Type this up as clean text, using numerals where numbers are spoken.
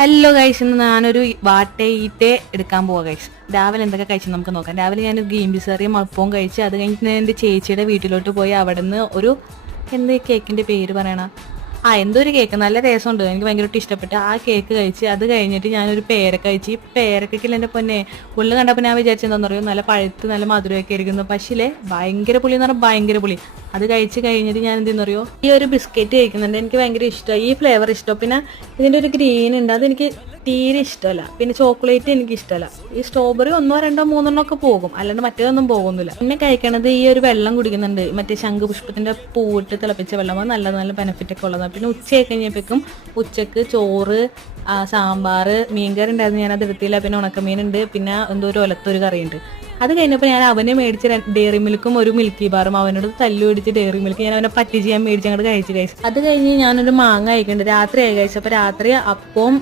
Hello guys, ഇന്ന് ഞാനൊരു വാട്ടയിട്ടേ എടുക്കാൻ പോവാ ഗൈസ്. രാവിലെ എന്തൊക്കെ കഴിച്ചു നമുക്ക് നോക്കാം. രാവിലെ ഞാനൊരു ഗ്രീൻ പീസ് കറിയും അപ്പവും കഴിച്ച് അത് കഴിഞ്ഞിട്ട് ഞാൻ എൻ്റെ ചേച്ചിയുടെ വീട്ടിലോട്ട് പോയി. അവിടെ നിന്ന് ഒരു എന്ത് കേക്കിൻ്റെ പേര് പറയണ എന്തോ ഒരു കേക്ക് നല്ല രസമുണ്ട്, എനിക്ക് ഭയങ്കരമായിട്ട് ഇഷ്ടപ്പെട്ടു. ആ കേക്ക് കഴിച്ച് അത് കഴിഞ്ഞിട്ട് ഞാനൊരു പേരക്ക കഴിച്ച്. ഈ പേരക്കയ്ക്കില്ല എൻ്റെ പൊന്നെ പുല്ല് കണ്ടപ്പോൾ ഞാൻ വിചാരിച്ചെന്താണെന്ന് പറയുമോ, നല്ല പഴുത്ത് നല്ല മധുരമൊക്കെ ഇരിക്കുന്നു. പക്ഷേ ഭയങ്കര പുളി എന്ന് പറഞ്ഞാൽ ഭയങ്കര പുളി. അത് കഴിച്ച് കഴിഞ്ഞിട്ട് ഞാൻ എന്തെന്ന് പറയുമോ, ഈ ഒരു ബിസ്ക്കറ്റ് കഴിക്കുന്നുണ്ട്. എനിക്ക് ഭയങ്കര ഇഷ്ടമാണ് ഈ ഫ്ലേവർ ഇഷ്ടം. പിന്നെ ഇതിൻ്റെ ഒരു ഗ്രീൻ ഉണ്ട്, അതെനിക്ക് തീരെ ഇഷ്ടമല്ല. പിന്നെ ചോക്ലേറ്റ് എനിക്ക് ഇഷ്ടമല്ല. ഈ സ്ട്രോബെറി ഒന്നോ രണ്ടോ മൂന്നെണ്ണോ ഒക്കെ പോകും, അല്ലാണ്ട് മറ്റേതൊന്നും പോകുന്നില്ല. പിന്നെ കഴിക്കണത് ഈ ഒരു വെള്ളം കുടിക്കുന്നുണ്ട്, മറ്റേ ശംഖുപുഷ്പത്തിന്റെ പൂവിട്ട് തിളപ്പിച്ച വെള്ളം. നല്ല നല്ല ബെനിഫിറ്റ് ഒക്കെ ഉള്ളതാണ്. പിന്നെ ഉച്ചയായി കഴിഞ്ഞപ്പോഴേക്കും ഉച്ചക്ക് ചോറ്, സാമ്പാർ, മീൻകറി ഉണ്ടായിരുന്നു, ഞാനത് എടുത്തില്ല. പിന്നെ ഉണക്കമീനുണ്ട്, പിന്നെ എന്തോ ഒരു ഒലത്തൊരു കറിയുണ്ട്. അത് കഴിഞ്ഞപ്പോൾ ഞാൻ അവനെ മേടിച്ച് ഡെയറി മിൽക്കും ഒരു മിൽക്കി ബാറും. അവനോട് തല്ലു പിടിച്ച് ഡെയറി മിൽക്ക് ഞാൻ അവനെ പറ്റിച്ച് ഞാൻ മേടിച്ച് അങ്ങോട്ട് കഴിച്ചു. അത് കഴിഞ്ഞ് ഞാനൊരു മാങ്ങ കഴിക്കുന്നുണ്ട്. രാത്രി ആയി കഴിച്ചു. അപ്പോൾ രാത്രി അപ്പവും